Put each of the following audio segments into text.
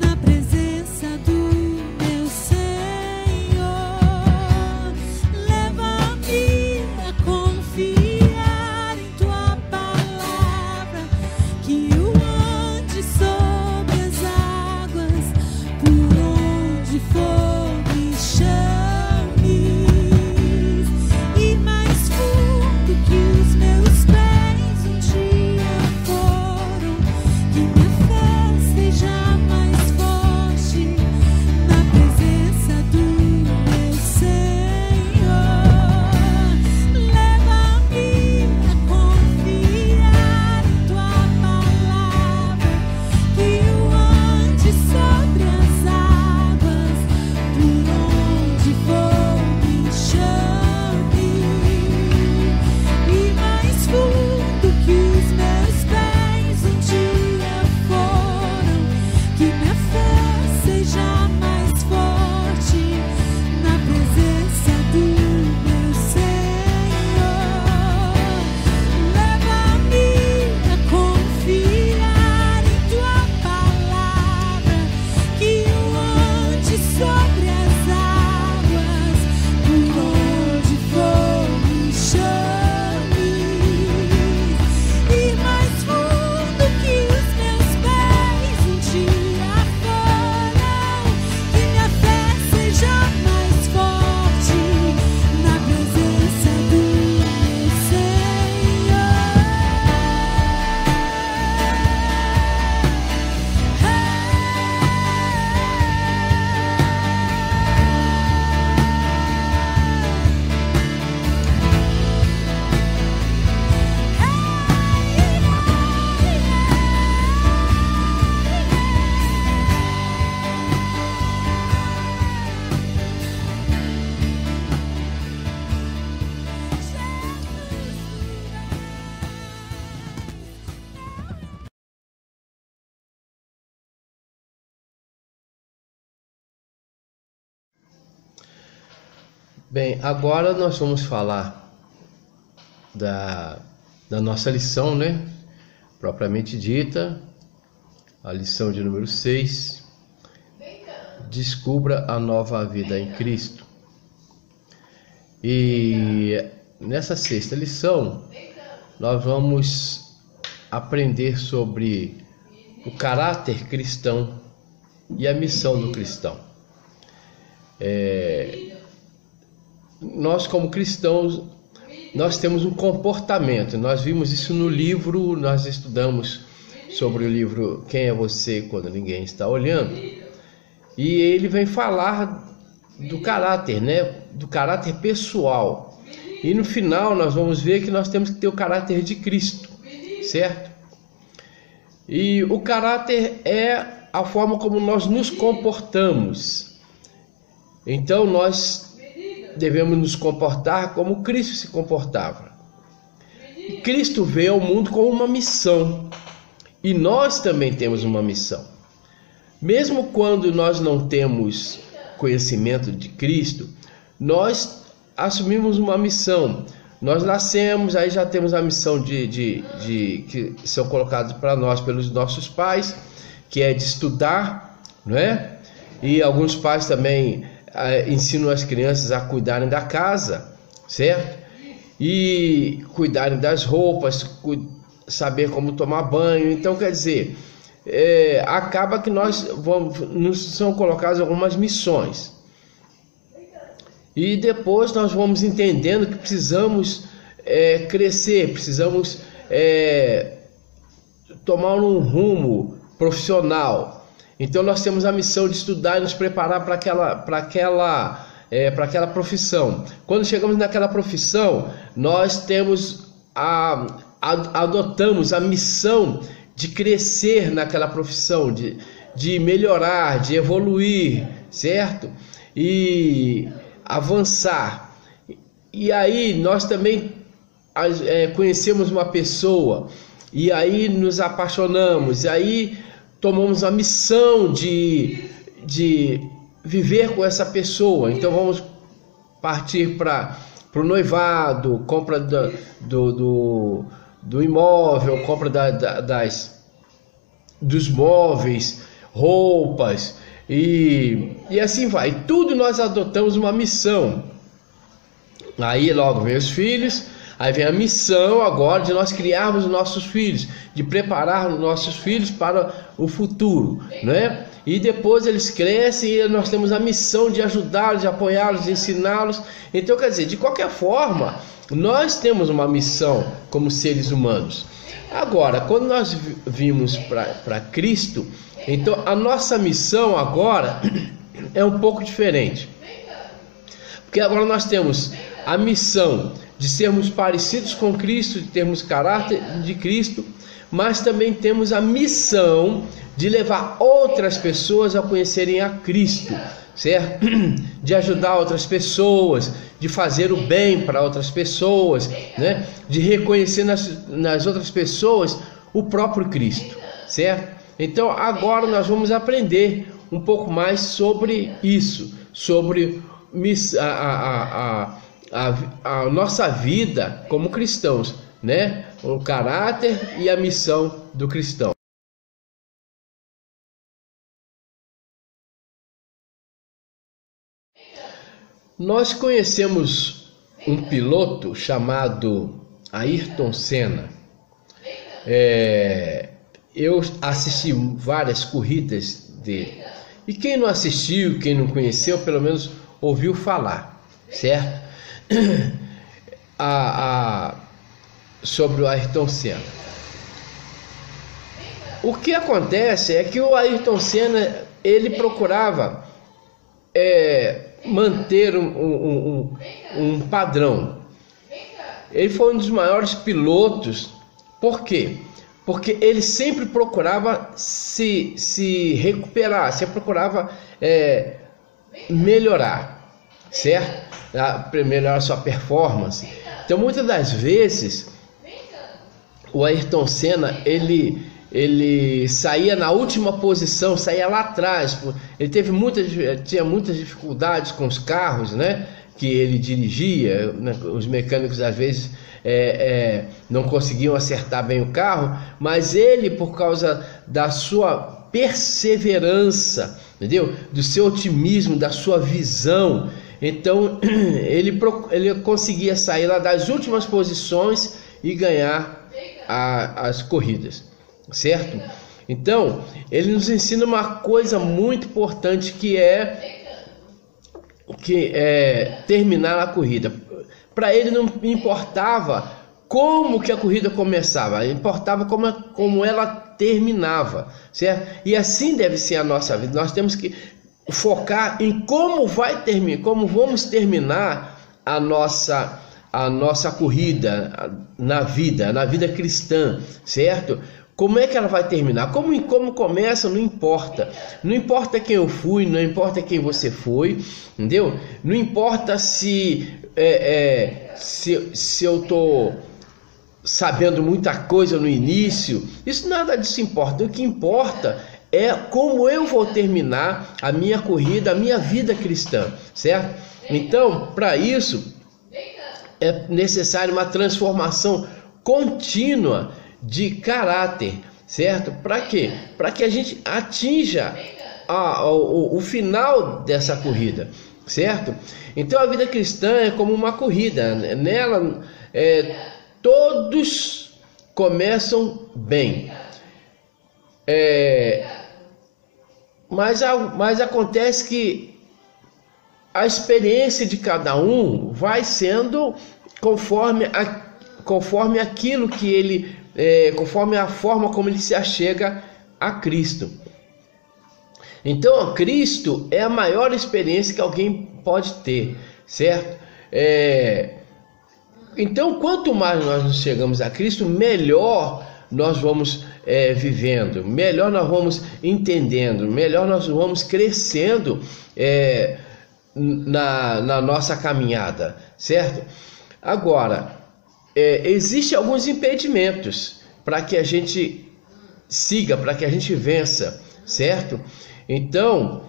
na presença Bem, agora nós vamos falar da nossa lição, né? Propriamente dita, a lição de número 6. Descubra a nova vida em Cristo. E nessa sexta lição, nós vamos aprender sobre o caráter cristão e a missão do cristão. Nós, como cristãos, nós temos um comportamento. Nós vimos isso no livro, nós estudamos sobre o livro Quem é Você Quando Ninguém Está Olhando. E ele vem falar do caráter, né? Do caráter pessoal. E no final nós vamos ver que nós temos que ter o caráter de Cristo, certo? E o caráter é a forma como nós nos comportamos. Então nós devemos nos comportar como Cristo se comportava. E Cristo veio ao mundo com uma missão. E nós também temos uma missão. Mesmo quando nós não temos conhecimento de Cristo, nós assumimos uma missão. Nós nascemos, aí já temos a missão que são colocados para nós pelos nossos pais, que é de estudar, não é? E alguns pais também ensinam as crianças a cuidarem da casa, certo? E cuidarem das roupas, saber como tomar banho. Então, quer dizer, acaba que nos são colocadas algumas missões. E depois nós vamos entendendo que precisamos crescer, precisamos tomar um rumo profissional. Então nós temos a missão de estudar e nos preparar para aquela profissão. Quando chegamos naquela profissão, nós adotamos a missão de crescer naquela profissão, de melhorar, de evoluir, certo? E avançar. E aí nós também conhecemos uma pessoa, e aí nos apaixonamos, e aí tomamos a missão de viver com essa pessoa. Então vamos partir para o noivado, compra do imóvel, compra dos móveis, roupas, e assim vai. Tudo nós adotamos uma missão. Aí logo vem os filhos. Aí vem a missão agora de nós criarmos os nossos filhos, de preparar os nossos filhos para o futuro, né? E depois eles crescem e nós temos a missão de ajudá-los, de apoiá-los, de ensiná-los. Então, quer dizer, de qualquer forma, nós temos uma missão como seres humanos. Agora, quando nós vimos para Cristo, então a nossa missão agora é um pouco diferente. Porque agora nós temos a missão de sermos parecidos com Cristo, de termos caráter de Cristo, mas também temos a missão de levar outras pessoas a conhecerem a Cristo, certo? De ajudar outras pessoas, de fazer o bem para outras pessoas, né? De reconhecer nas outras pessoas o próprio Cristo, certo? Então agora nós vamos aprender um pouco mais sobre isso, sobre a nossa vida como cristãos, né? O caráter e a missão do cristão. Nós conhecemos um piloto chamado Ayrton Senna. Eu assisti várias corridas dele. E quem não assistiu, quem não conheceu, pelo menos ouviu falar, certo? Sobre o Ayrton Senna. O que acontece é que o Ayrton Senna, ele procurava manter um padrão. Ele foi um dos maiores pilotos. Por quê? Porque ele sempre procurava se recuperar, sempre procurava melhorar, certo? Melhorar sua performance. Então muitas das vezes o Ayrton Senna ele saía na última posição, saía lá atrás. Ele tinha muitas dificuldades com os carros, né? que ele dirigia, né? Os mecânicos às vezes não conseguiam acertar bem o carro, mas ele, por causa da sua perseverança, entendeu? Do seu otimismo, da sua visão, então ele conseguia sair lá das últimas posições e ganhar as corridas, certo? Então ele nos ensina uma coisa muito importante, que é terminar a corrida. Para ele não importava como que a corrida começava, importava como ela terminava, certo? E assim deve ser a nossa vida. Nós temos que focar em como vamos terminar a nossa corrida na vida cristã, certo? Como é que ela vai terminar? Como começa, não importa. Não importa quem eu fui, não importa quem você foi, entendeu? Não importa se eu estou sabendo muita coisa no início. Isso, nada disso importa. O que importa é como eu vou terminar a minha corrida, a minha vida cristã, certo? Então, para isso, é necessário uma transformação contínua de caráter, certo? Para quê? Para que a gente atinja o final dessa corrida, certo? Então a vida cristã é como uma corrida. Nela todos começam bem, mas acontece que a experiência de cada um vai sendo conforme aquilo que ele conforme a forma como ele se achega a Cristo. Então, Cristo é a maior experiência que alguém pode ter, certo? Então, quanto mais nós nos chegamos a Cristo, melhor nós vamos vivendo, melhor nós vamos entendendo, melhor nós vamos crescendo na nossa caminhada, certo? Agora, existem alguns impedimentos para que a gente siga, para que a gente vença, certo? Então,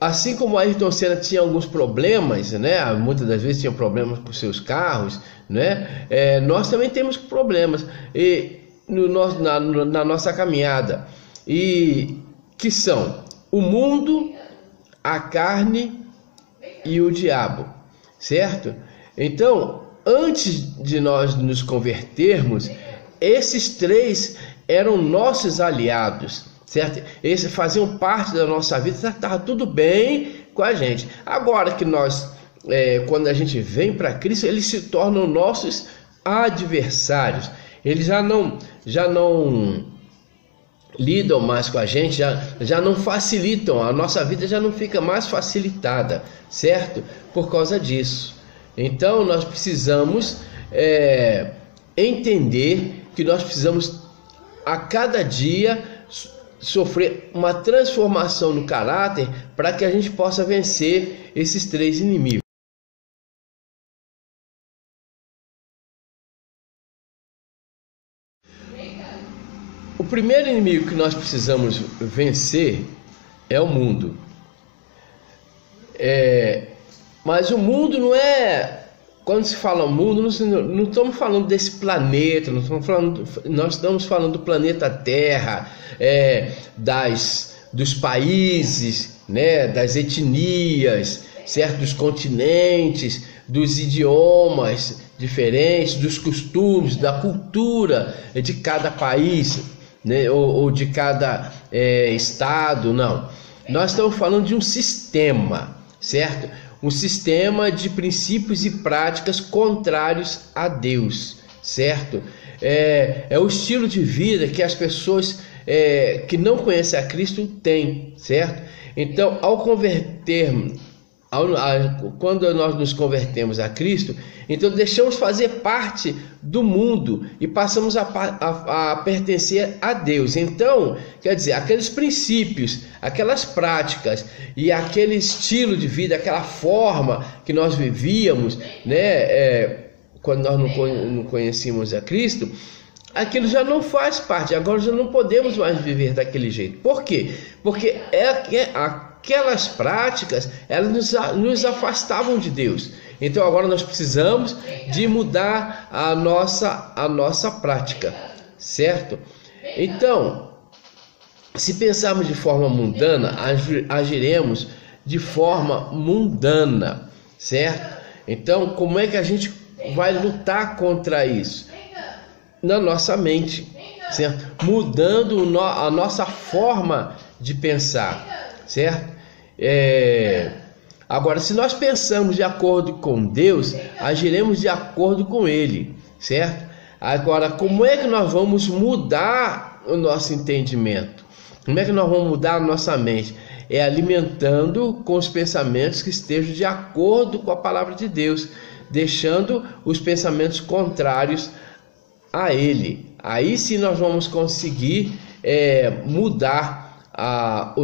assim como Ayrton Senna tinha alguns problemas, né? Muitas das vezes tinha problemas com seus carros, né? Nós também temos problemas na nossa caminhada, e que são o mundo, a carne e o diabo, certo? Então, antes de nós nos convertermos, esses três eram nossos aliados, certo? Eles faziam parte da nossa vida, estava tudo bem com a gente. Agora que nós, quando a gente vem para Cristo, eles se tornam nossos adversários. Eles já não lidam mais com a gente, já não facilitam, a nossa vida já não fica mais facilitada, certo? Por causa disso. Então nós precisamos entender que nós precisamos a cada dia sofrer uma transformação no caráter para que a gente possa vencer esses três inimigos. O primeiro inimigo que nós precisamos vencer é o mundo. Mas o mundo não é... Quando se fala mundo, não estamos falando desse planeta, nós estamos falando do planeta Terra, dos países, né, das etnias, certo? Dos continentes, dos idiomas diferentes, dos costumes, da cultura de cada país, né, ou de cada estado. Não, nós estamos falando de um sistema, certo? Um sistema de princípios e práticas contrários a Deus, certo? É o estilo de vida que as pessoas que não conhecem a Cristo têm, certo? Então, quando nós nos convertemos a Cristo, então deixamos fazer parte do mundo e passamos a pertencer a Deus. Então, quer dizer, aqueles princípios, aquelas práticas e aquele estilo de vida, aquela forma que nós vivíamos, né, quando nós não conhecíamos a Cristo, aquilo já não faz parte, agora já não podemos mais viver daquele jeito. Por quê? Porque aquelas práticas, elas nos afastavam de Deus. Então agora nós precisamos de mudar a nossa prática, certo? Então, se pensarmos de forma mundana, agiremos de forma mundana, certo? Então, como é que a gente vai lutar contra isso? Na nossa mente, certo? Mudando a nossa forma de pensar, certo? Agora, se nós pensamos de acordo com Deus, agiremos de acordo com Ele, certo? Agora, como é que nós vamos mudar o nosso entendimento? Como é que nós vamos mudar a nossa mente? É alimentando com os pensamentos que estejam de acordo com a palavra de Deus, deixando os pensamentos contrários a Ele. Aí sim nós vamos conseguir mudar a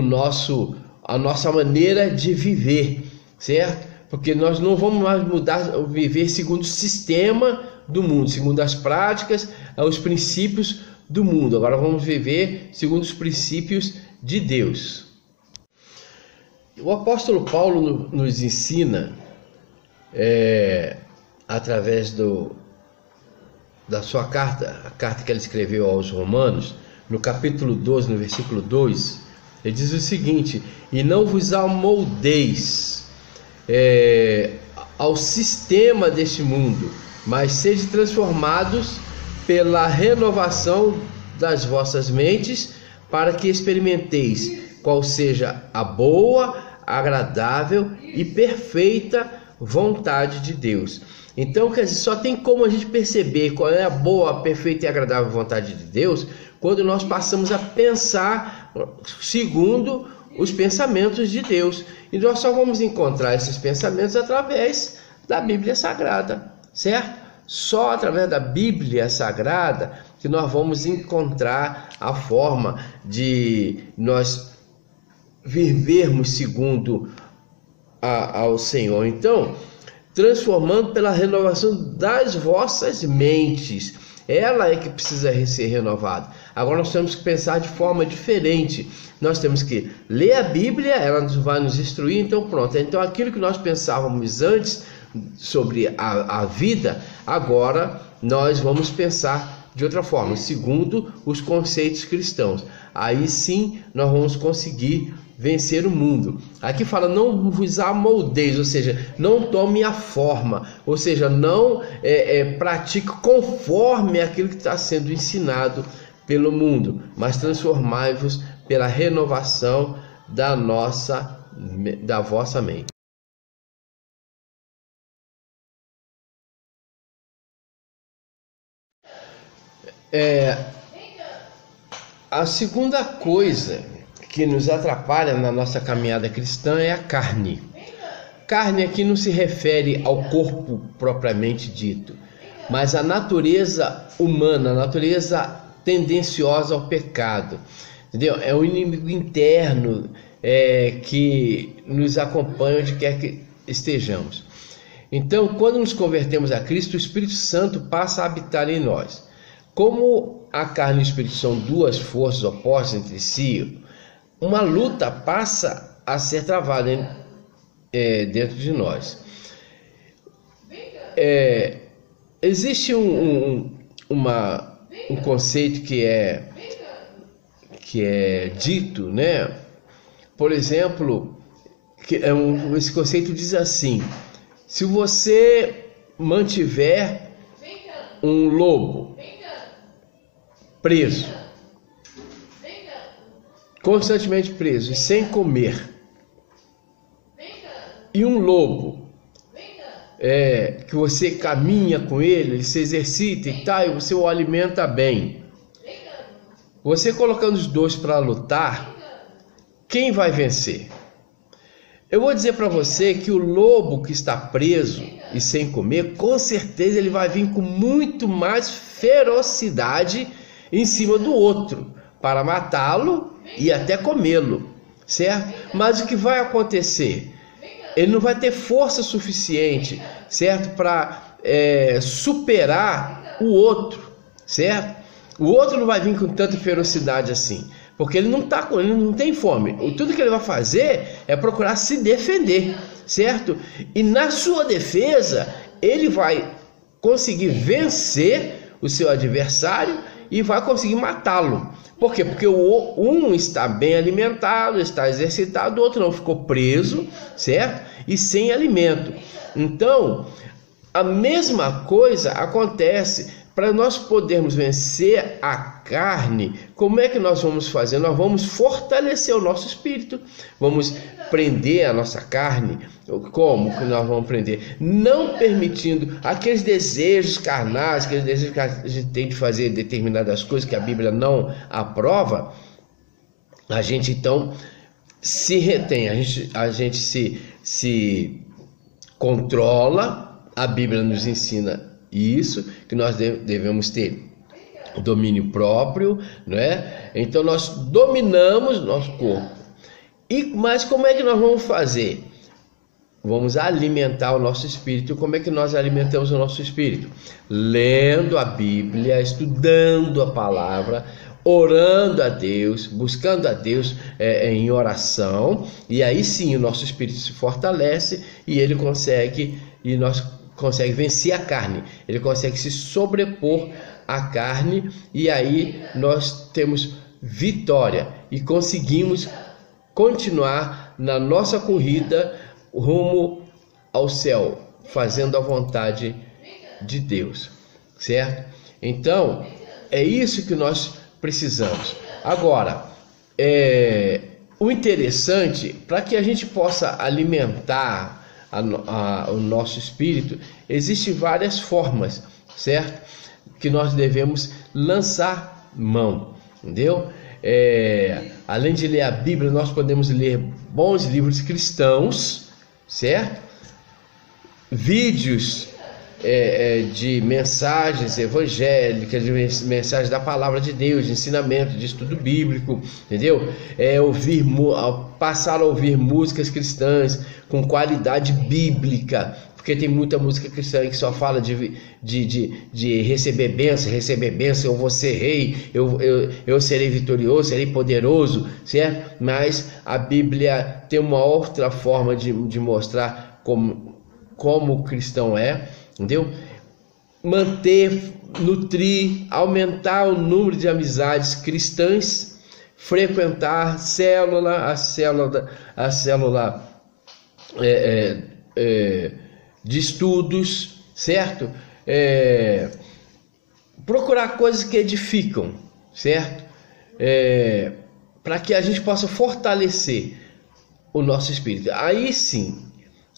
nossa maneira de viver, certo? Porque nós não vamos mais viver segundo o sistema do mundo, segundo as práticas, os princípios do mundo. Agora vamos viver segundo os princípios de Deus. O apóstolo Paulo nos ensina, através da sua carta, a carta que ele escreveu aos Romanos, no capítulo 12, no versículo 2, ele diz o seguinte: e não vos amoldeis ao sistema deste mundo, mas sede transformados pela renovação das vossas mentes, para que experimenteis qual seja a boa, agradável e perfeita vontade de Deus. Então, quer dizer, só tem como a gente perceber qual é a boa, perfeita e agradável vontade de Deus quando nós passamos a pensar segundo os pensamentos de Deus. E nós só vamos encontrar esses pensamentos através da Bíblia Sagrada, certo? Só através da Bíblia Sagrada que nós vamos encontrar a forma de nós vivermos segundo ao Senhor. Então, transformando pela renovação das vossas mentes. Ela é que precisa ser renovada. Agora nós temos que pensar de forma diferente. Nós temos que ler a Bíblia, ela vai nos instruir, então pronto. Então aquilo que nós pensávamos antes sobre a vida, agora nós vamos pensar de outra forma, segundo os conceitos cristãos. Aí sim nós vamos conseguir vencer o mundo. Aqui fala: não vos amoldeis, ou seja, não tome a forma, ou seja, não pratique conforme aquilo que está sendo ensinado pelo mundo, mas transformai-vos pela renovação da vossa mente. A segunda coisa que nos atrapalha na nossa caminhada cristã é a carne. Carne aqui não se refere ao corpo propriamente dito, mas à natureza humana, a natureza tendenciosa ao pecado. Entendeu? É um inimigo interno que nos acompanha onde quer que estejamos. Então, quando nos convertemos a Cristo, o Espírito Santo passa a habitar em nós. Como a carne e o Espírito são duas forças opostas entre si, uma luta passa a ser travada dentro de nós. Existe um conceito que é dito, né? Por exemplo, esse conceito diz assim: se você mantiver um lobo preso, constantemente preso e sem comer, e um lobo que você caminha com ele se exercita e tal, e você o alimenta bem, você colocando os dois para lutar, quem vai vencer? Eu vou dizer para você que o lobo que está preso e sem comer, com certeza ele vai vir com muito mais ferocidade em cima do outro para matá-lo e até comê-lo, certo? Mas o que vai acontecer? Ele não vai ter força suficiente, certo? Para superar o outro, certo? O outro não vai vir com tanta ferocidade assim, porque ele não tem fome. Tudo que ele vai fazer é procurar se defender, certo? E na sua defesa, ele vai conseguir vencer o seu adversário e vai conseguir matá-lo. Por quê? Porque um está bem alimentado, está exercitado, o outro não, ficou preso, certo? E sem alimento. Então, a mesma coisa acontece. Para nós podermos vencer a carne, como é que nós vamos fazer? Nós vamos fortalecer o nosso espírito, vamos prender a nossa carne. Como que nós vamos prender? Não permitindo aqueles desejos carnais, aqueles desejos que a gente tem de fazer determinadas coisas que a Bíblia não aprova. A gente então se retém, a gente se controla. A Bíblia nos ensina isso, que nós devemos ter domínio próprio, não é? Então nós dominamos nosso corpo. Mas como é que nós vamos fazer? Vamos alimentar o nosso espírito. Como é que nós alimentamos o nosso espírito? Lendo a Bíblia, estudando a palavra, orando a Deus, buscando a Deus em oração, e aí sim o nosso espírito se fortalece e ele consegue vencer a carne, ele consegue se sobrepor à carne, e aí nós temos vitória e conseguimos continuar na nossa corrida rumo ao céu, fazendo a vontade de Deus, certo? Então, é isso que nós precisamos. Agora, o interessante, para que a gente possa alimentar o nosso espírito, existem várias formas, certo? Que nós devemos lançar mão, entendeu? Além de ler a Bíblia, nós podemos ler bons livros cristãos, certo? Vídeos de mensagens evangélicas, de mensagens da palavra de Deus, de ensinamento, de estudo bíblico, entendeu? Passar a ouvir músicas cristãs com qualidade bíblica, porque tem muita música cristã que só fala de receber bênção, eu vou ser rei, eu serei vitorioso, serei poderoso, certo? Mas a Bíblia tem uma outra forma de mostrar como o cristão é, entendeu? Nutrir, aumentar o número de amizades cristãs, frequentar a célula de estudos, certo? Procurar coisas que edificam, certo? Para que a gente possa fortalecer o nosso espírito. Aí sim,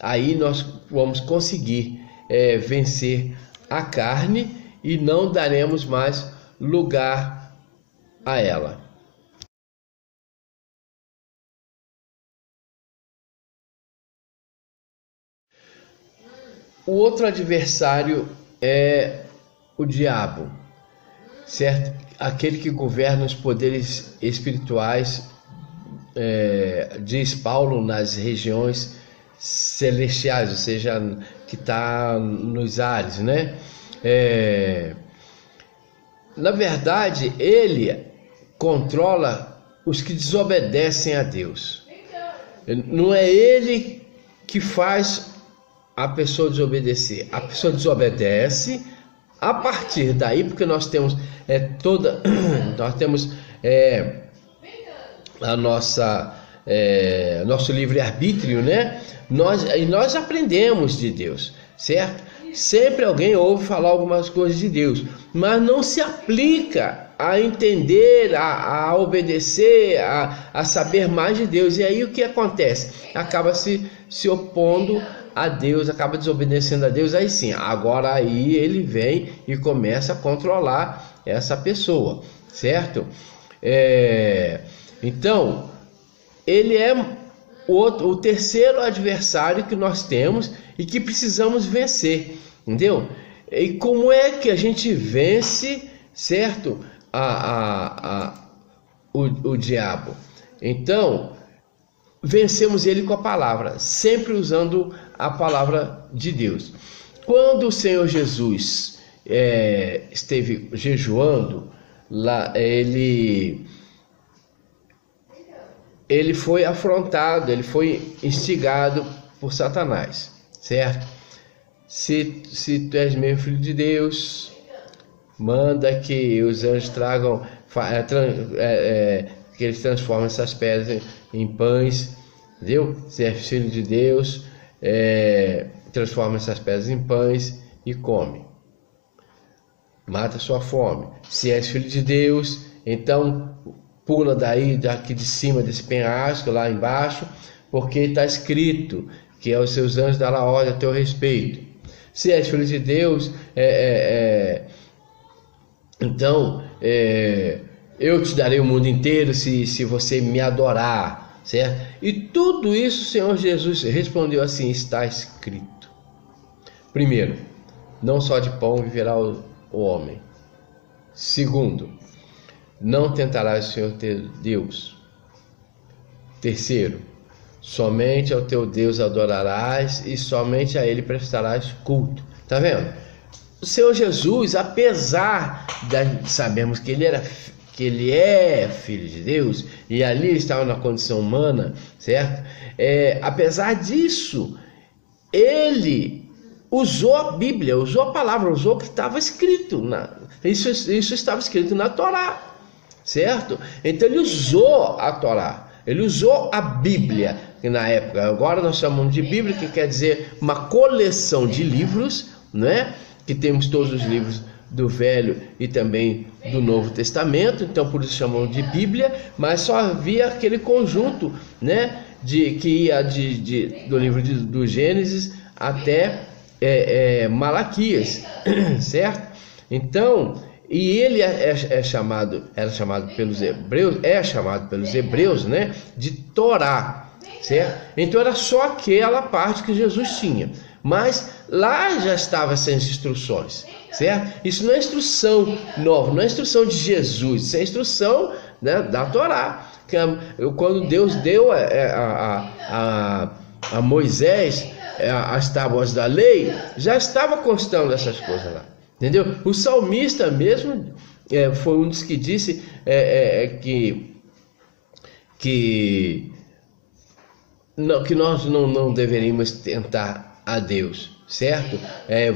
aí nós vamos conseguir vencer a carne e não daremos mais lugar a ela. O outro adversário é o diabo, certo? Aquele que governa os poderes espirituais, diz Paulo, nas regiões celestiais, ou seja, que está nos ares, né? Na verdade, ele controla os que desobedecem a Deus. Não é ele que faz a pessoa desobedecer. A pessoa desobedece. A partir daí, porque nós temos a nosso livre-arbítrio, né? Nós aprendemos de Deus, certo? Sempre alguém ouve falar algumas coisas de Deus, mas não se aplica a entender, a obedecer, a saber mais de Deus. E aí o que acontece? Acaba se opondo a Deus, acaba desobedecendo a Deus. Aí sim, agora aí ele vem e começa a controlar essa pessoa, certo? Então, ele é o terceiro adversário que nós temos e que precisamos vencer, entendeu? E como é que a gente vence, certo? O diabo. Então, vencemos ele com a palavra, sempre usando a palavra de Deus. Quando o Senhor Jesus esteve jejuando lá ele foi afrontado, ele foi instigado por Satanás, certo? Se tu és mesmo filho de Deus, manda que os anjos tragam, que eles transformem essas pedras em pães, entendeu? Se és filho de Deus, transforma essas pedras em pães e come. Mata sua fome. Se és filho de Deus, então pula daqui de cima desse penhasco lá embaixo, porque está escrito que aos seus anjos dará ordem a teu respeito. Se és filho de Deus, então eu te darei o mundo inteiro se você me adorar, certo? E tudo isso o Senhor Jesus respondeu assim: está escrito. Primeiro, não só de pão viverá o homem. Segundo, não tentarás o Senhor teu Deus. Terceiro, somente ao teu Deus adorarás e somente a Ele prestarás culto. Tá vendo? O Senhor Jesus, apesar de sabermos que Ele é Filho de Deus, e ali ele estava na condição humana, certo? Apesar disso, Ele usou a Bíblia, usou a palavra, usou o que estava escrito. Isso estava escrito na Torá, certo? Então ele usou a Torá, ele usou a Bíblia, que na época, agora nós chamamos de Bíblia, que quer dizer uma coleção de livros, né? Que temos todos os livros do Velho e também do Novo Testamento, então por isso chamamos de Bíblia, mas só havia aquele conjunto, né? Que ia do livro do Gênesis até Malaquias, certo? Então, e ele era chamado pelos hebreus, né, de Torá, certo? Então era só aquela parte que Jesus tinha, mas lá já estavam essas instruções, certo? Isso não é instrução nova, não é instrução de Jesus, isso é instrução, né, da Torá. Quando Deus deu a Moisés as tábuas da lei, já estava constando essas coisas lá, entendeu? O salmista mesmo foi um dos que disse que nós não deveríamos tentar a Deus, certo?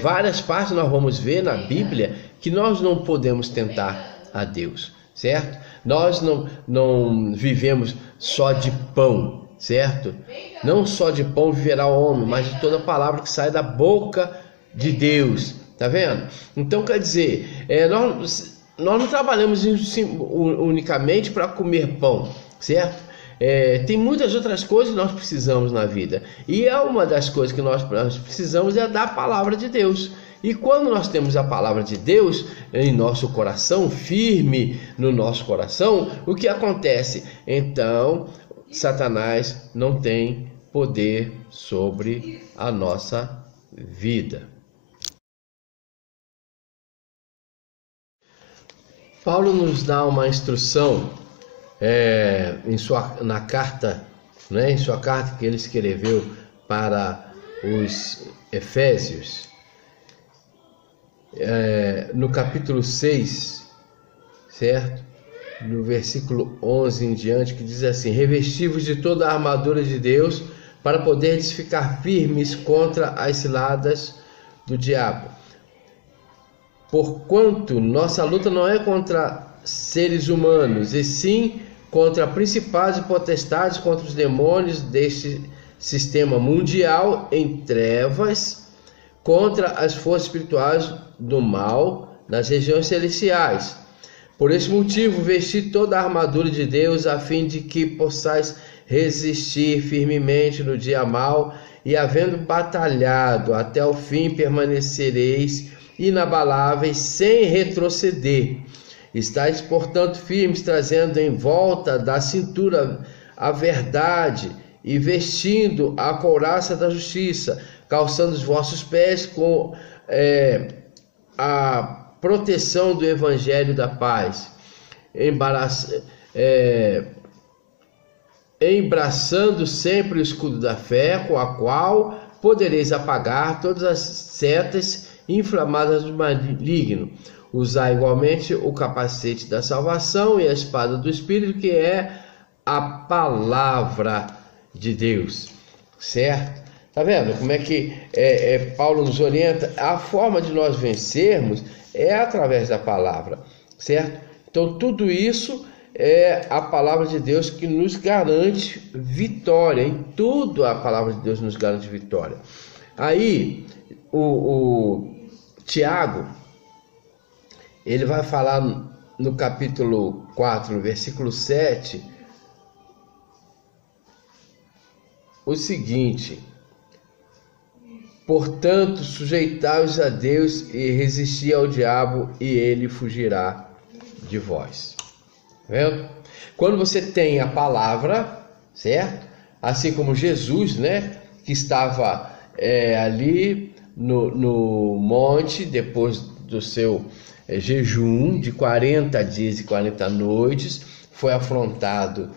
Várias partes nós vamos ver na Bíblia que nós não podemos tentar a Deus, certo? Nós não vivemos só de pão, certo? Não só de pão viverá o homem, mas de toda palavra que sai da boca de Deus, tá vendo? Então quer dizer, nós não trabalhamos unicamente para comer pão, certo? Tem muitas outras coisas que nós precisamos na vida, e uma das coisas que nós precisamos é da palavra de Deus. E quando nós temos a palavra de Deus em nosso coração, firme no nosso coração, o que acontece? Então Satanás não tem poder sobre a nossa vida. Paulo nos dá uma instrução na carta, né, em sua carta que ele escreveu para os Efésios, no capítulo 6, certo? No versículo 11 em diante, que diz assim: revesti-vos de toda a armadura de Deus, para poderes ficar firmes contra as ciladas do diabo. Porquanto nossa luta não é contra seres humanos, e sim contra principados e potestades, contra os demônios deste sistema mundial em trevas, contra as forças espirituais do mal nas regiões celestiais. Por esse motivo, vesti toda a armadura de Deus, a fim de que possais resistir firmemente no dia mau, e havendo batalhado até o fim, permanecereis inabaláveis, sem retroceder. Estais, portanto, firmes, trazendo em volta da cintura a verdade, e vestindo a couraça da justiça, calçando os vossos pés com a proteção do evangelho da paz, embraçando sempre o escudo da fé, com a qual podereis apagar todas as setas inflamadas do maligno. usar igualmente o capacete da salvação e a espada do Espírito, que é a palavra de Deus, certo? Tá vendo como é que Paulo nos orienta? A forma de nós vencermos é através da palavra, certo? Então tudo isso é a palavra de Deus que nos garante vitória. Em tudo a palavra de Deus nos garante vitória. Aí o Tiago, ele vai falar no capítulo 4, no versículo 7, o seguinte: portanto, sujeitai-vos a Deus e resisti ao diabo, e ele fugirá de vós. Tá vendo? Quando você tem a palavra, certo? Assim como Jesus, né? Que estava ali no monte, depois do seu jejum de 40 dias e 40 noites, foi afrontado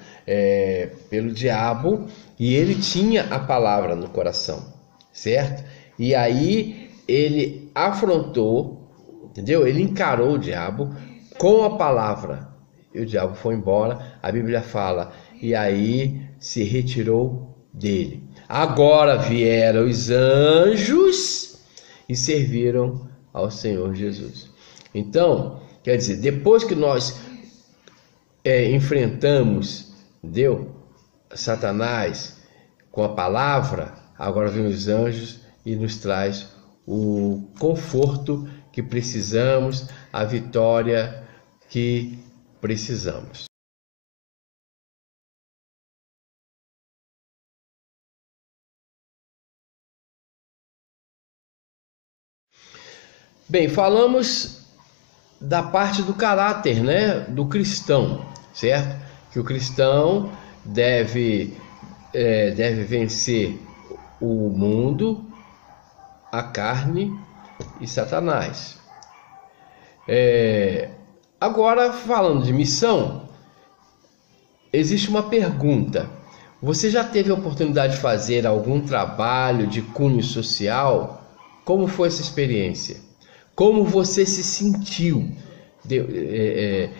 pelo diabo, e ele tinha a palavra no coração, certo? E aí ele afrontou, entendeu? Ele encarou o diabo com a palavra, e o diabo foi embora. A Bíblia fala, e aí se retirou dele. Agora vieram os anjos e serviram ao Senhor Jesus. Então, quer dizer, depois que nós enfrentamos, entendeu? Satanás com a palavra, agora vem os anjos e nos traz o conforto que precisamos, a vitória que precisamos. Bem, falamos da parte do caráter, né, do cristão, certo? Que o cristão deve vencer o mundo, a carne e Satanás. Agora, falando de missão, existe uma pergunta. Você já teve a oportunidade de fazer algum trabalho de cunho social? Como foi essa experiência? Como você se sentiu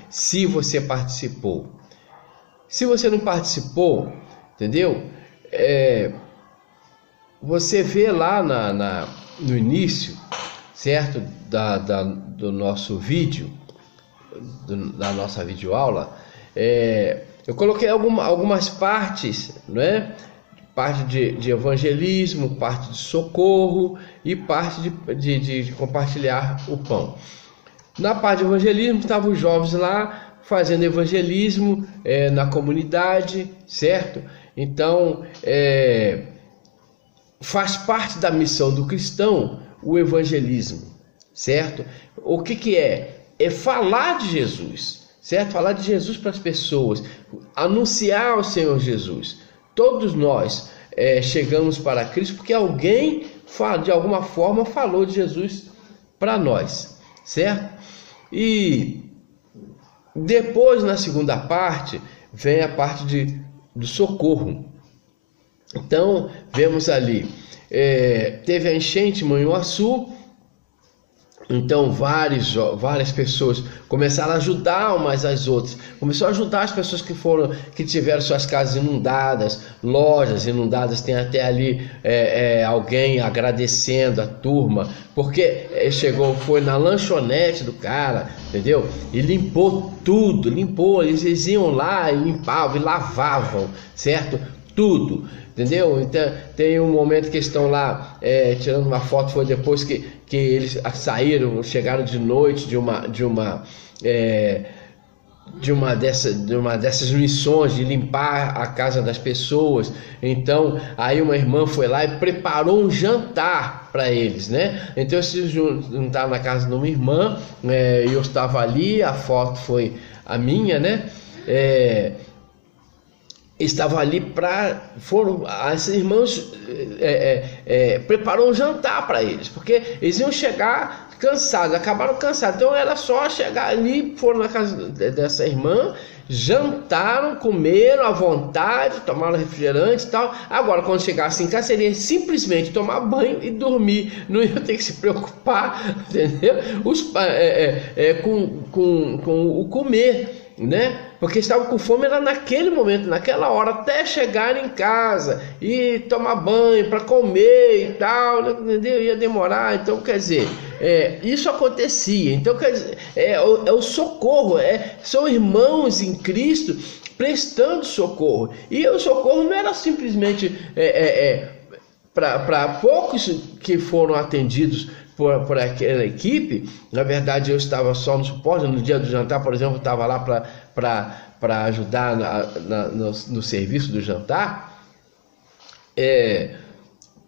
se você participou? Se você não participou, entendeu? Você vê lá no início, certo? Do nosso vídeo, da nossa videoaula, eu coloquei algumas partes, né? Parte de evangelismo, parte de socorro e parte de compartilhar o pão. Na parte de evangelismo, estavam os jovens lá fazendo evangelismo na comunidade, certo? Então, faz parte da missão do cristão o evangelismo, certo? O que é? É falar de Jesus, certo? Falar de Jesus para as pessoas, anunciar o Senhor Jesus. Todos nós chegamos para Cristo porque alguém de alguma forma falou de Jesus para nós, certo? E depois, na segunda parte, vem a parte do socorro. Então, vemos ali, teve a enchente em Manhuaçu. Então várias pessoas começaram a ajudar umas às outras. Começou a ajudar as pessoas que tiveram suas casas inundadas, lojas inundadas. Tem até ali alguém agradecendo a turma, porque foi na lanchonete do cara, entendeu? E limpou tudo, eles iam lá e limpavam e lavavam, certo? Tudo. Entendeu? Então tem um momento que estão lá tirando uma foto, foi depois que eles chegaram de noite de uma dessas missões de limpar a casa das pessoas. Então aí uma irmã foi lá e preparou um jantar para eles, né? Então eles se juntaram na casa de uma irmã, eu estava ali, a foto foi a minha, né? Estava ali as irmãs preparou um jantar para eles, porque eles iam chegar cansados, acabaram cansados. Então era só chegar ali, foram na casa dessa irmã, jantaram, comeram à vontade, tomaram refrigerante e tal. Agora, quando chegasse em casa, seria simplesmente tomar banho e dormir. Não ia ter que se preocupar, entendeu? Com o comer, né? Porque estavam com fome, era naquele momento, naquela hora, até chegar em casa e tomar banho para comer e tal, entendeu? Ia demorar. Então, quer dizer, isso acontecia. Então, quer dizer, é o socorro, são irmãos em Cristo prestando socorro. E o socorro não era simplesmente para poucos que foram atendidos por aquela equipe. Na verdade, eu estava só no suporte. No dia do jantar, por exemplo, eu estava lá para ajudar no serviço do jantar.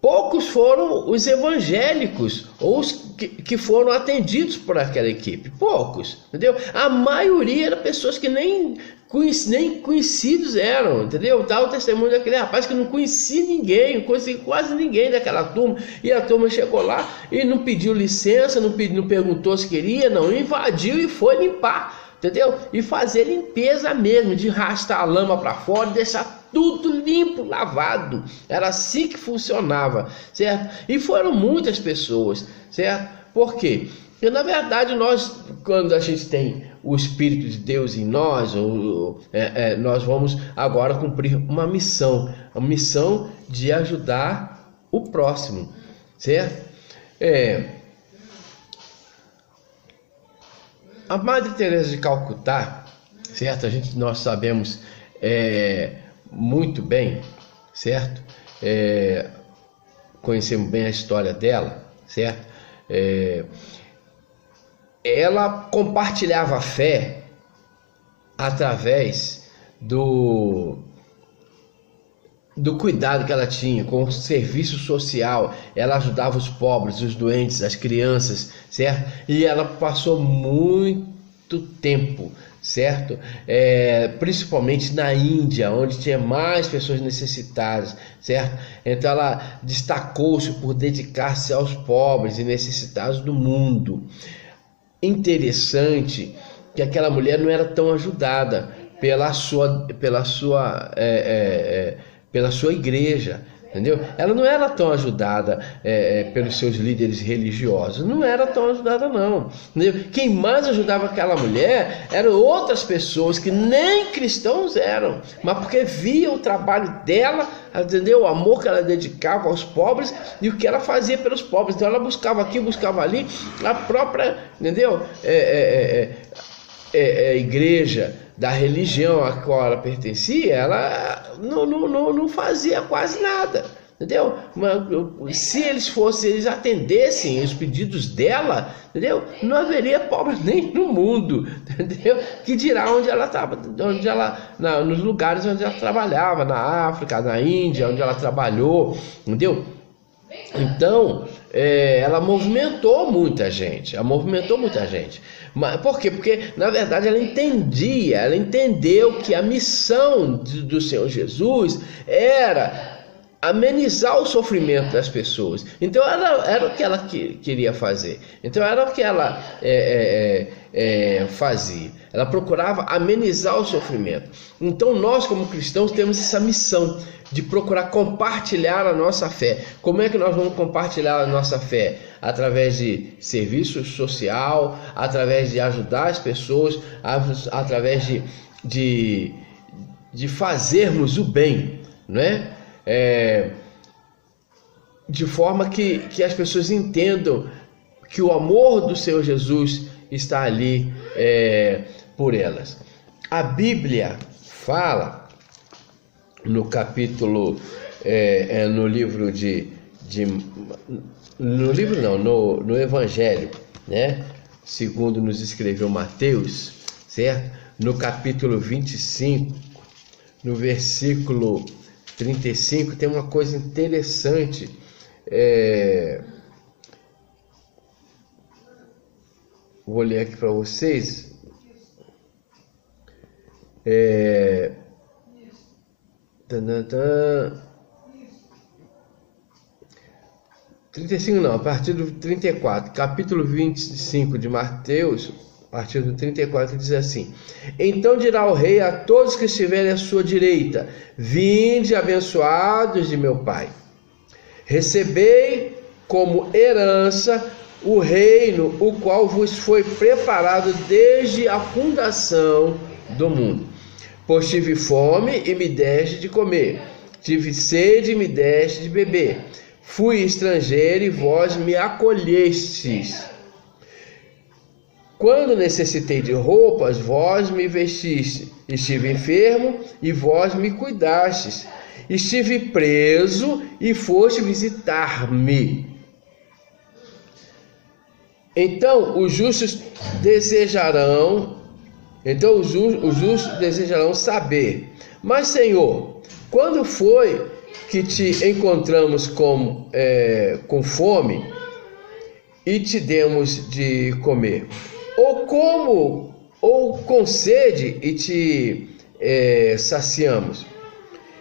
Poucos foram os evangélicos ou os que foram atendidos por aquela equipe. Poucos, entendeu? A maioria eram pessoas que nem conhecidos eram, entendeu? Dá o testemunho daquele rapaz que não conhecia ninguém, não conhecia quase ninguém daquela turma, e a turma chegou lá e não pediu licença, não perguntou se queria, não, invadiu e foi limpar, entendeu? E fazer limpeza mesmo, de arrastar a lama para fora e deixar tudo limpo, lavado. Era assim que funcionava, certo? E foram muitas pessoas, certo? Por quê? Porque na verdade quando a gente tem o Espírito de Deus em nós, nós vamos agora cumprir uma missão, a missão de ajudar o próximo, certo? A Madre Teresa de Calcutá, certo? Nós sabemos muito bem, certo? Conhecemos bem a história dela, certo? Ela compartilhava a fé através do cuidado que ela tinha com o serviço social. Ela ajudava os pobres, os doentes, as crianças, certo? E ela passou muito tempo, certo? Principalmente na Índia, onde tinha mais pessoas necessitadas, certo? Então ela destacou-se por dedicar-se aos pobres e necessitados do mundo. Interessante que aquela mulher não era tão ajudada pela sua igreja, entendeu? Ela não era tão ajudada pelos seus líderes religiosos, não era tão ajudada não, entendeu? Quem mais ajudava aquela mulher eram outras pessoas que nem cristãos eram, mas porque via o trabalho dela, entendeu? O amor que ela dedicava aos pobres e o que ela fazia pelos pobres. Então ela buscava aqui, buscava ali, a própria, entendeu? A igreja da religião a qual ela pertencia, ela não fazia quase nada, entendeu? Mas se eles atendessem os pedidos dela, entendeu? Não haveria pobre nem no mundo, entendeu? Que dirá onde ela estava, nos lugares onde ela trabalhava, na África, na Índia, onde ela trabalhou, entendeu? Então, ela movimentou muita gente, Mas, por quê? Porque, na verdade, ela entendeu que a missão do Senhor Jesus era amenizar o sofrimento das pessoas. Então, era o que ela queria fazer. Então, era o que ela fazia. Ela procurava amenizar o sofrimento. Então, nós, como cristãos, temos essa missão de procurar compartilhar a nossa fé. Como é que nós vamos compartilhar a nossa fé? Através de serviço social, através de ajudar as pessoas, através de fazermos o bem, né? De forma que as pessoas entendam que o amor do Senhor Jesus está ali por elas. A Bíblia fala no capítulo, no livro no Evangelho, né? Segundo nos escreveu Mateus, certo? No capítulo 25, no versículo 35, tem uma coisa interessante. Vou ler aqui para vocês. 35 não, a partir do 34, capítulo 25 de Mateus, a partir do 34, diz assim: então dirá o rei a todos que estiverem à sua direita: vinde, abençoados de meu Pai, recebei como herança o reino, o qual vos foi preparado desde a fundação do mundo. Pois tive fome e me deste de comer, tive sede e me deste de beber, fui estrangeiro e vós me acolhestes. Quando necessitei de roupas, vós me vestiste. Estive enfermo e vós me cuidastes. Estive preso e foste visitar-me. Então os justos desejarão saber: mas, Senhor, quando foi que te encontramos com fome e te demos de comer? Ou com sede e te saciamos?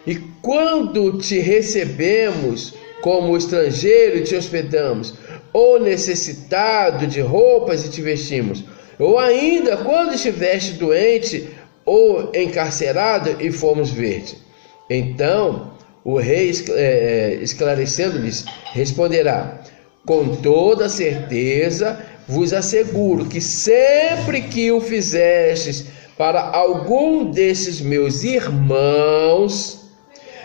E quando te recebemos como estrangeiro e te hospedamos? Ou necessitado de roupas e te vestimos? Ou ainda quando estiveste doente ou encarcerado e fomos ver-te? Então o rei, esclarecendo-lhes, responderá: com toda certeza vos asseguro que sempre que o fizestes para algum desses meus irmãos,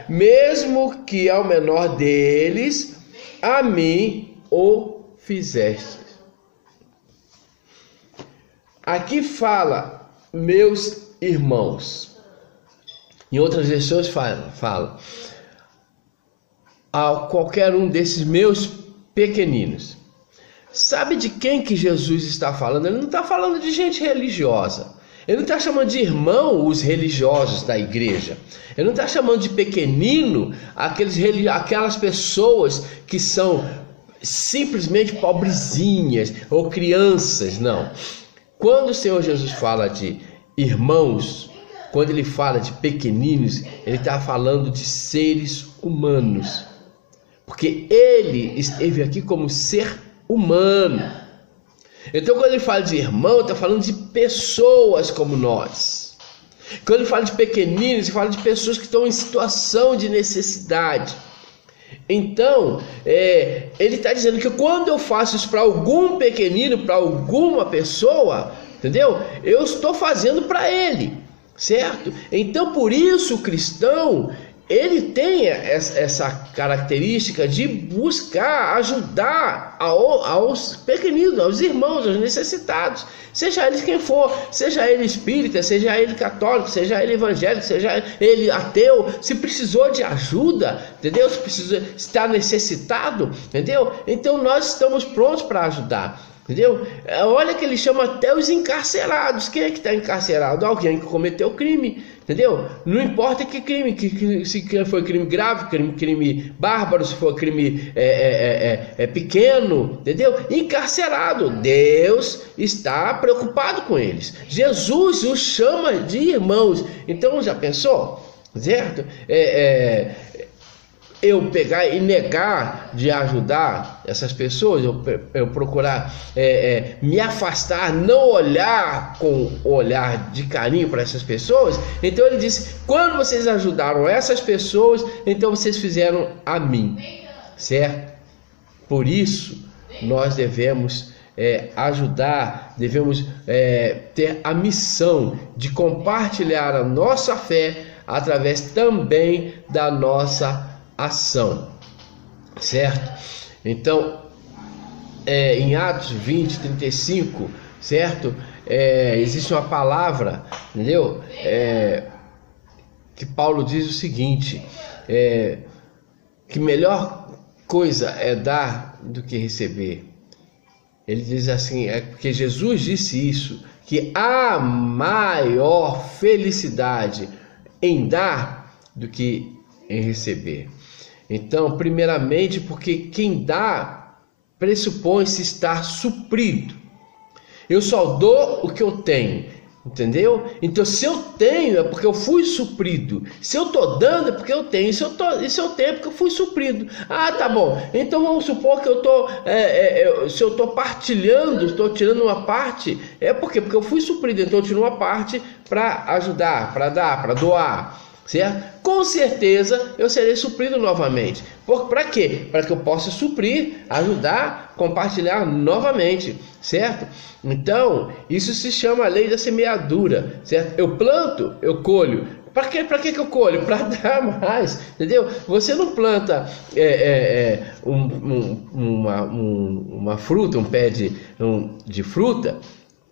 mesmo que ao menor deles, a mim o fizestes. Aqui fala meus irmãos. Em outras versões fala a qualquer um desses meus pequeninos. Sabe de quem que Jesus está falando? Ele não está falando de gente religiosa. Ele não está chamando de irmão os religiosos da igreja. Ele não está chamando de pequenino aquelas pessoas que são simplesmente pobrezinhas ou crianças. Não. Quando o Senhor Jesus fala de irmãos, quando ele fala de pequeninos, ele está falando de seres humanos. Porque ele esteve aqui como ser humano. Então, quando ele fala de irmão, ele está falando de pessoas como nós. Quando ele fala de pequeninos, ele fala de pessoas que estão em situação de necessidade. Então, ele está dizendo que quando eu faço isso para algum pequenino, para alguma pessoa, entendeu? Eu estou fazendo para ele, certo? Então, por isso o cristão, ele tem essa característica de buscar ajudar aos pequeninos, aos irmãos, aos necessitados, seja eles quem for, seja ele espírita, seja ele católico, seja ele evangélico, seja ele ateu. Se precisou de ajuda, entendeu? Se precisou estar necessitado, entendeu? Então nós estamos prontos para ajudar. Entendeu? Olha que ele chama até os encarcerados. Quem é que está encarcerado? Alguém que cometeu crime. Entendeu? Não importa que crime, se foi crime grave, crime bárbaro, se for crime pequeno, entendeu? Encarcerado. Deus está preocupado com eles. Jesus os chama de irmãos. Então já pensou? Certo? Eu pegar e negar de ajudar essas pessoas, eu procurar me afastar, não olhar com olhar de carinho para essas pessoas. Então ele disse: quando vocês ajudaram essas pessoas, então vocês fizeram a mim, certo? Por isso nós devemos ajudar, devemos ter a missão de compartilhar a nossa fé através também da nossa ação, certo? Então, em Atos 20, 35, certo? Existe uma palavra, entendeu? Que Paulo diz o seguinte, que melhor coisa é dar do que receber. Ele diz assim, porque Jesus disse isso, que há maior felicidade em dar do que em receber. Então, primeiramente, porque quem dá pressupõe-se estar suprido. Eu só dou o que eu tenho. Entendeu? Então, se eu tenho, é porque eu fui suprido. Se eu estou dando, é porque eu tenho. Se eu tenho, é porque eu fui suprido. Ah, tá bom. Então, vamos supor que eu estou... se eu estou partilhando, estou tirando uma parte, é porque eu fui suprido. Então, eu tiro uma parte para ajudar, para dar, para doar. Certo? Com certeza eu serei suprido novamente. Para quê? Para que eu possa suprir, ajudar, compartilhar novamente, certo? Então, isso se chama a lei da semeadura, certo? Eu planto, eu colho. Para que eu colho? Para dar mais, entendeu? Você não planta uma fruta, um pé de fruta,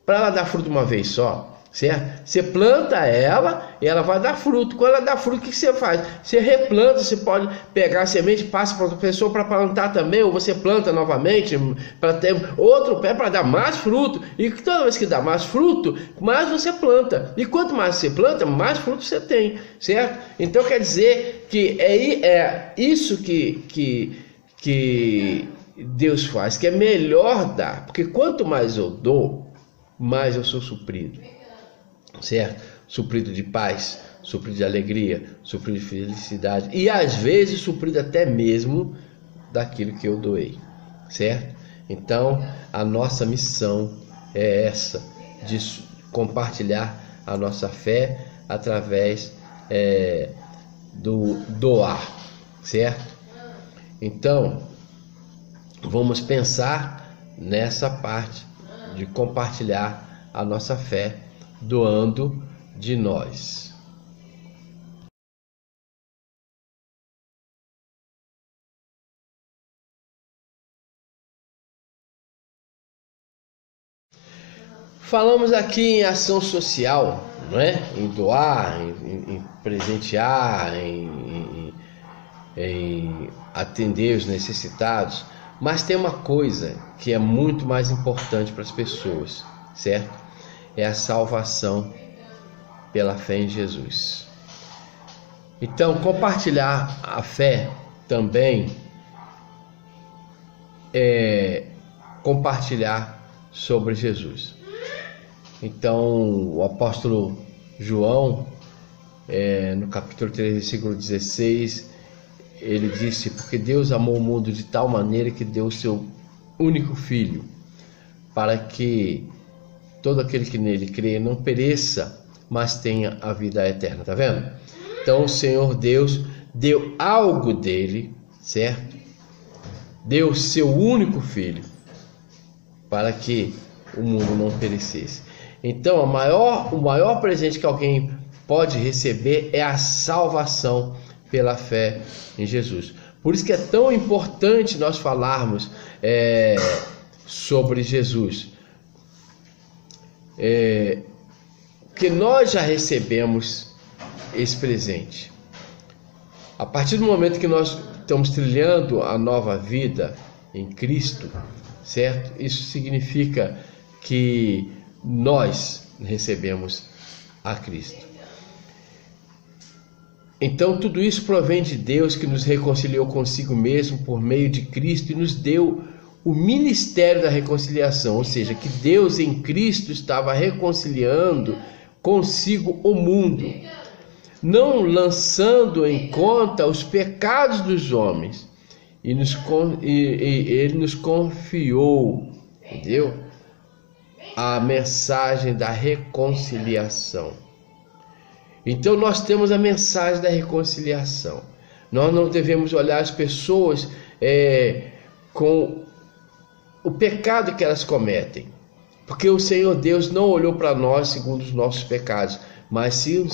para ela dar fruto uma vez só. Certo? Você planta ela e ela vai dar fruto. Quando ela dá fruto, o que você faz? Você replanta, você pode pegar a semente, passa para outra pessoa para plantar também, ou você planta novamente para ter outro pé para dar mais fruto. E toda vez que dá mais fruto, mais você planta. E quanto mais você planta, mais fruto você tem, certo? Então quer dizer que é isso que Deus faz, que é melhor dar, porque quanto mais eu dou, mais eu sou suprido. Certo? Suprido de paz, suprido de alegria, suprido de felicidade e às vezes suprido até mesmo daquilo que eu doei, certo? Então a nossa missão é essa, de compartilhar a nossa fé através do doar, certo? Então vamos pensar nessa parte de compartilhar a nossa fé doando de nós. Falamos aqui em ação social, não é? Em doar, em presentear, em atender os necessitados, mas tem uma coisa que é muito mais importante para as pessoas, certo? É a salvação pela fé em Jesus. Então, compartilhar a fé também é compartilhar sobre Jesus. Então, o apóstolo João, no capítulo 3, versículo 16, ele disse: porque Deus amou o mundo de tal maneira que deu o seu único filho, para que todo aquele que nele crê não pereça, mas tenha a vida eterna. Tá vendo? Então o Senhor Deus deu algo dele, certo? Deu o seu único filho para que o mundo não perecesse. Então o maior presente que alguém pode receber é a salvação pela fé em Jesus. Por isso que é tão importante nós falarmos sobre Jesus. Que nós já recebemos esse presente. A partir do momento que nós estamos trilhando a nova vida em Cristo, certo? Isso significa que nós recebemos a Cristo. Então tudo isso provém de Deus, que nos reconciliou consigo mesmo por meio de Cristo e nos deu o ministério da reconciliação, ou seja, que Deus em Cristo estava reconciliando consigo o mundo, não lançando em conta os pecados dos homens, e ele nos confiou, entendeu? A mensagem da reconciliação. Então nós temos a mensagem da reconciliação. Nós não devemos olhar as pessoas com o pecado que elas cometem, porque o Senhor Deus não olhou para nós segundo os nossos pecados, mas sim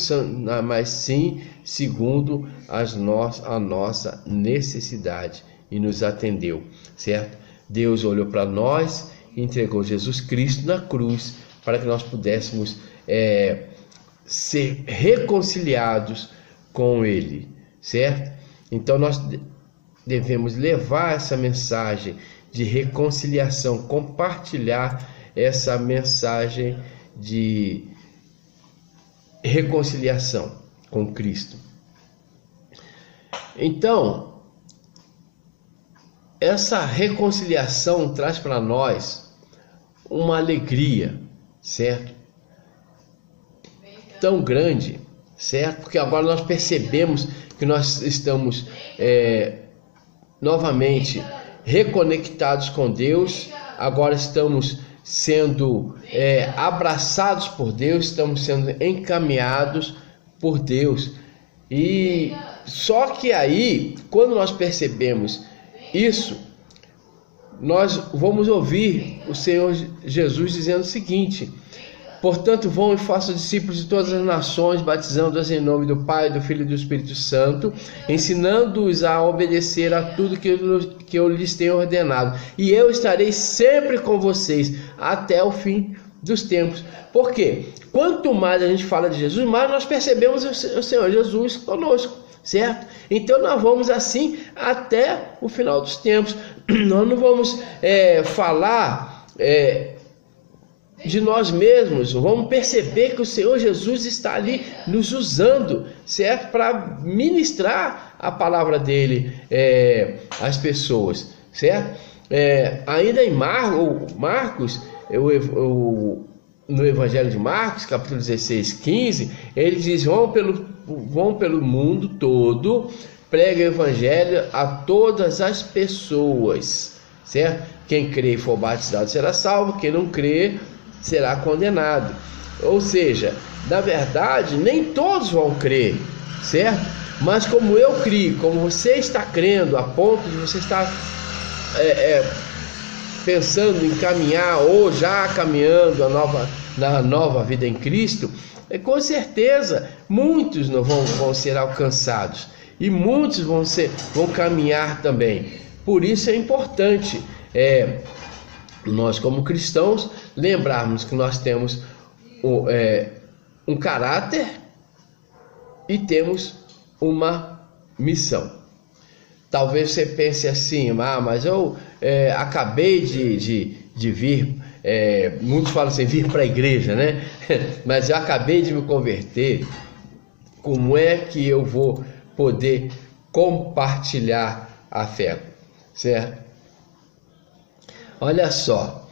segundo a nossa necessidade, e nos atendeu, certo? Deus olhou para nós e entregou Jesus Cristo na cruz para que nós pudéssemos ser reconciliados com Ele, certo? Então nós devemos levar essa mensagem de reconciliação, compartilhar essa mensagem de reconciliação com Cristo. Então, essa reconciliação traz para nós uma alegria, certo? tão grande, certo? Porque agora nós percebemos que nós estamos novamente reconectados com Deus, agora estamos sendo abraçados por Deus, estamos sendo encaminhados por Deus. E só que aí, quando nós percebemos isso, nós vamos ouvir o Senhor Jesus dizendo o seguinte: portanto, vão e façam discípulos de todas as nações, batizando-os em nome do Pai, do Filho e do Espírito Santo, ensinando-os a obedecer a tudo que eu lhes tenho ordenado. E eu estarei sempre com vocês até o fim dos tempos. Por quê? Quanto mais a gente fala de Jesus, mais nós percebemos o Senhor Jesus conosco, certo? Então nós vamos assim até o final dos tempos. Nós não vamos falar de nós mesmos, vamos perceber que o Senhor Jesus está ali nos usando, certo? Para ministrar a palavra dele às pessoas, certo? Ainda em Marcos, no Evangelho de Marcos, capítulo 16, 15, ele diz: vão pelo mundo todo, pregue o Evangelho a todas as pessoas, certo? Quem crê e for batizado será salvo, quem não crê será condenado. Ou seja, na verdade, nem todos vão crer, certo? Mas como eu criei, como você está crendo, a ponto de você estar pensando em caminhar ou já caminhando na nova vida em Cristo, com certeza muitos não vão ser alcançados e muitos vão caminhar também. Por isso é importante nós, como cristãos, lembrarmos que nós temos um caráter e temos uma missão. Talvez você pense assim: mas eu acabei de vir, muitos falam assim, vir para a igreja, né? Mas eu acabei de me converter, como é que eu vou poder compartilhar a fé, certo? Olha só,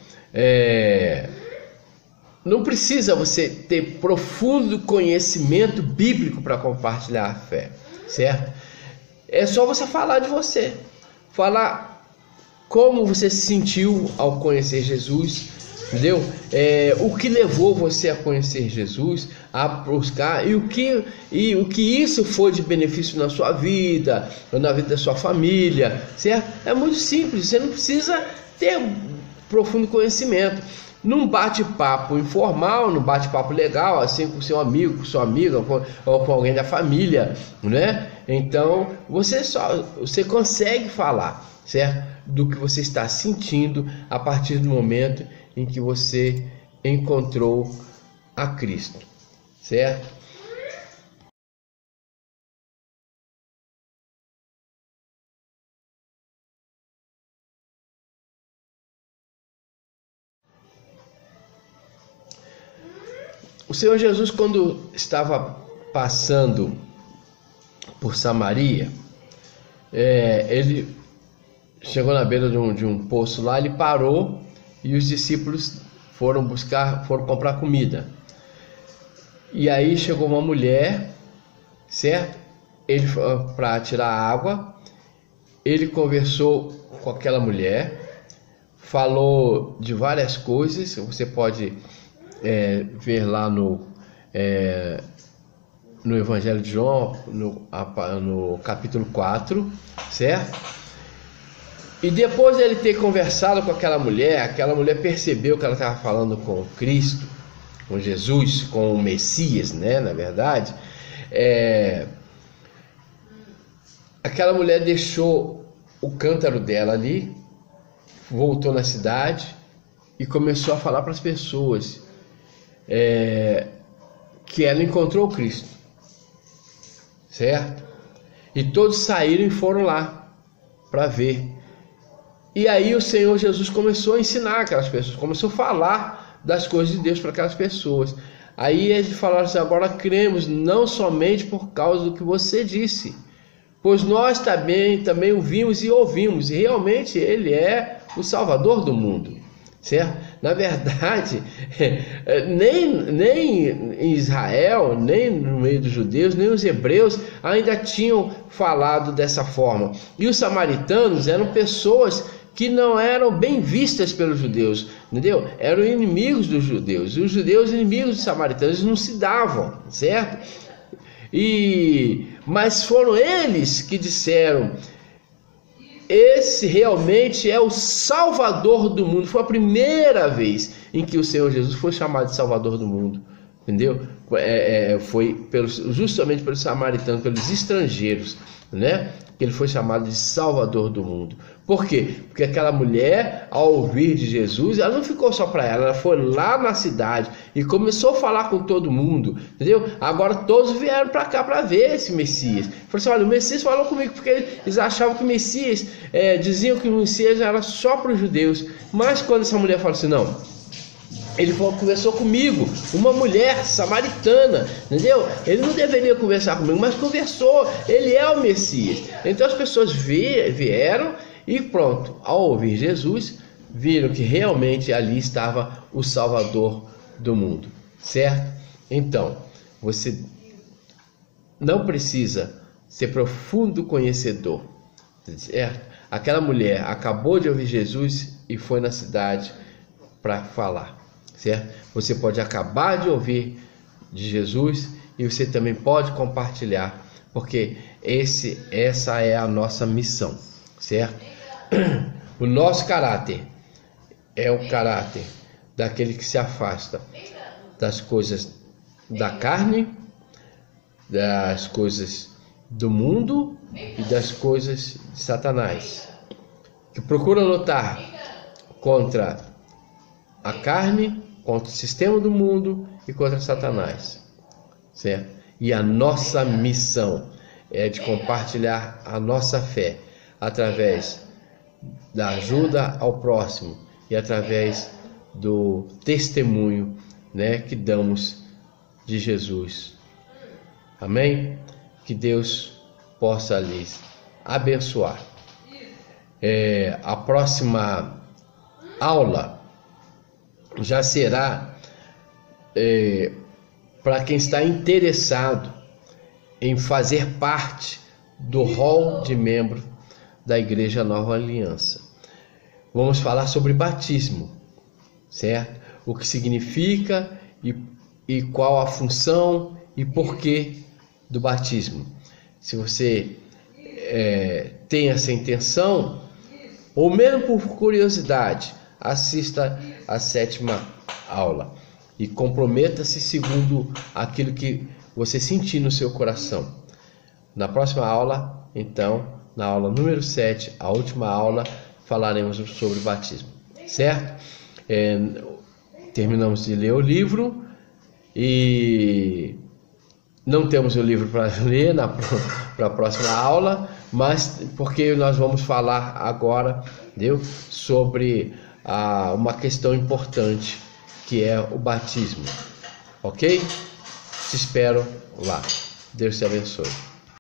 não precisa você ter profundo conhecimento bíblico para compartilhar a fé, certo? É só você falar de você, falar como você se sentiu ao conhecer Jesus, entendeu? O que levou você a conhecer Jesus, a buscar, e o que isso foi de benefício na sua vida, ou na vida da sua família, certo? É muito simples, você não precisa ter profundo conhecimento. Num bate-papo informal, num bate-papo legal, assim com seu amigo, com sua amiga, ou com alguém da família, né? Então você consegue falar, certo? Do que você está sentindo a partir do momento em que você encontrou a Cristo, certo? O Senhor Jesus, quando estava passando por Samaria, ele chegou na beira de um poço lá, ele parou e os discípulos foram comprar comida. E aí chegou uma mulher, certo? Ele foi para tirar água, ele conversou com aquela mulher, falou de várias coisas. Você pode ver lá no Evangelho de João, no capítulo 4, certo? E depois de ele ter conversado com aquela mulher percebeu que ela estava falando com Cristo, com Jesus, com o Messias, né? Na verdade, aquela mulher deixou o cântaro dela ali, voltou na cidade e começou a falar para as pessoas que ela encontrou Cristo, certo? E todos saíram e foram lá para ver. E aí o Senhor Jesus começou a ensinar aquelas pessoas, começou a falar das coisas de Deus para aquelas pessoas. Aí eles falaram assim: agora cremos não somente por causa do que você disse, pois nós também o vimos e ouvimos, e realmente Ele é o Salvador do mundo, certo? Na verdade, nem em Israel, nem no meio dos judeus, nem os hebreus ainda tinham falado dessa forma. E os samaritanos eram pessoas que não eram bem vistas pelos judeus, entendeu? Eram inimigos dos judeus. E os judeus, inimigos dos samaritanos, eles não se davam, certo? Mas foram eles que disseram: esse realmente é o Salvador do mundo. Foi a primeira vez em que o Senhor Jesus foi chamado de Salvador do mundo, entendeu? Foi justamente pelos samaritanos, pelos estrangeiros, né? Que ele foi chamado de Salvador do mundo. Por quê? Porque aquela mulher, ao ouvir de Jesus, ela não ficou só para ela foi lá na cidade e começou a falar com todo mundo, entendeu? Agora todos vieram para cá para ver esse Messias. Falou assim: olha, o Messias falou comigo, porque eles achavam que o Messias, diziam que o Messias era só para os judeus. Mas quando essa mulher falou assim: não, ele conversou comigo, uma mulher samaritana, entendeu? Ele não deveria conversar comigo, mas conversou, ele é o Messias. Então as pessoas vieram e pronto, ao ouvir Jesus, viram que realmente ali estava o Salvador do mundo, certo? Então, você não precisa ser profundo conhecedor, certo? Aquela mulher acabou de ouvir Jesus e foi na cidade para falar, certo? Você pode acabar de ouvir de Jesus e você também pode compartilhar, porque essa é a nossa missão, certo? O nosso caráter é o caráter daquele que se afasta das coisas da carne, das coisas do mundo e das coisas de Satanás, que procura lutar contra a carne, contra o sistema do mundo e contra Satanás, certo? E a nossa missão é de compartilhar a nossa fé através da ajuda ao próximo e através do testemunho, né, que damos de Jesus. Amém? Que Deus possa lhes abençoar. A próxima aula já será para quem está interessado em fazer parte do hall de membro da Igreja Nova Aliança. Vamos falar sobre batismo, certo? O que significa e qual a função e porquê do batismo. Se você tem essa intenção, ou mesmo por curiosidade, assista a 7ª aula e comprometa-se segundo aquilo que você sentir no seu coração. Na próxima aula, então, na aula número 7, a última aula, falaremos sobre batismo, certo? Terminamos de ler o livro e não temos o livro para ler para a próxima aula, mas porque nós vamos falar agora, entendeu? Sobre uma questão importante, que é o batismo, ok? Te espero lá. Deus te abençoe.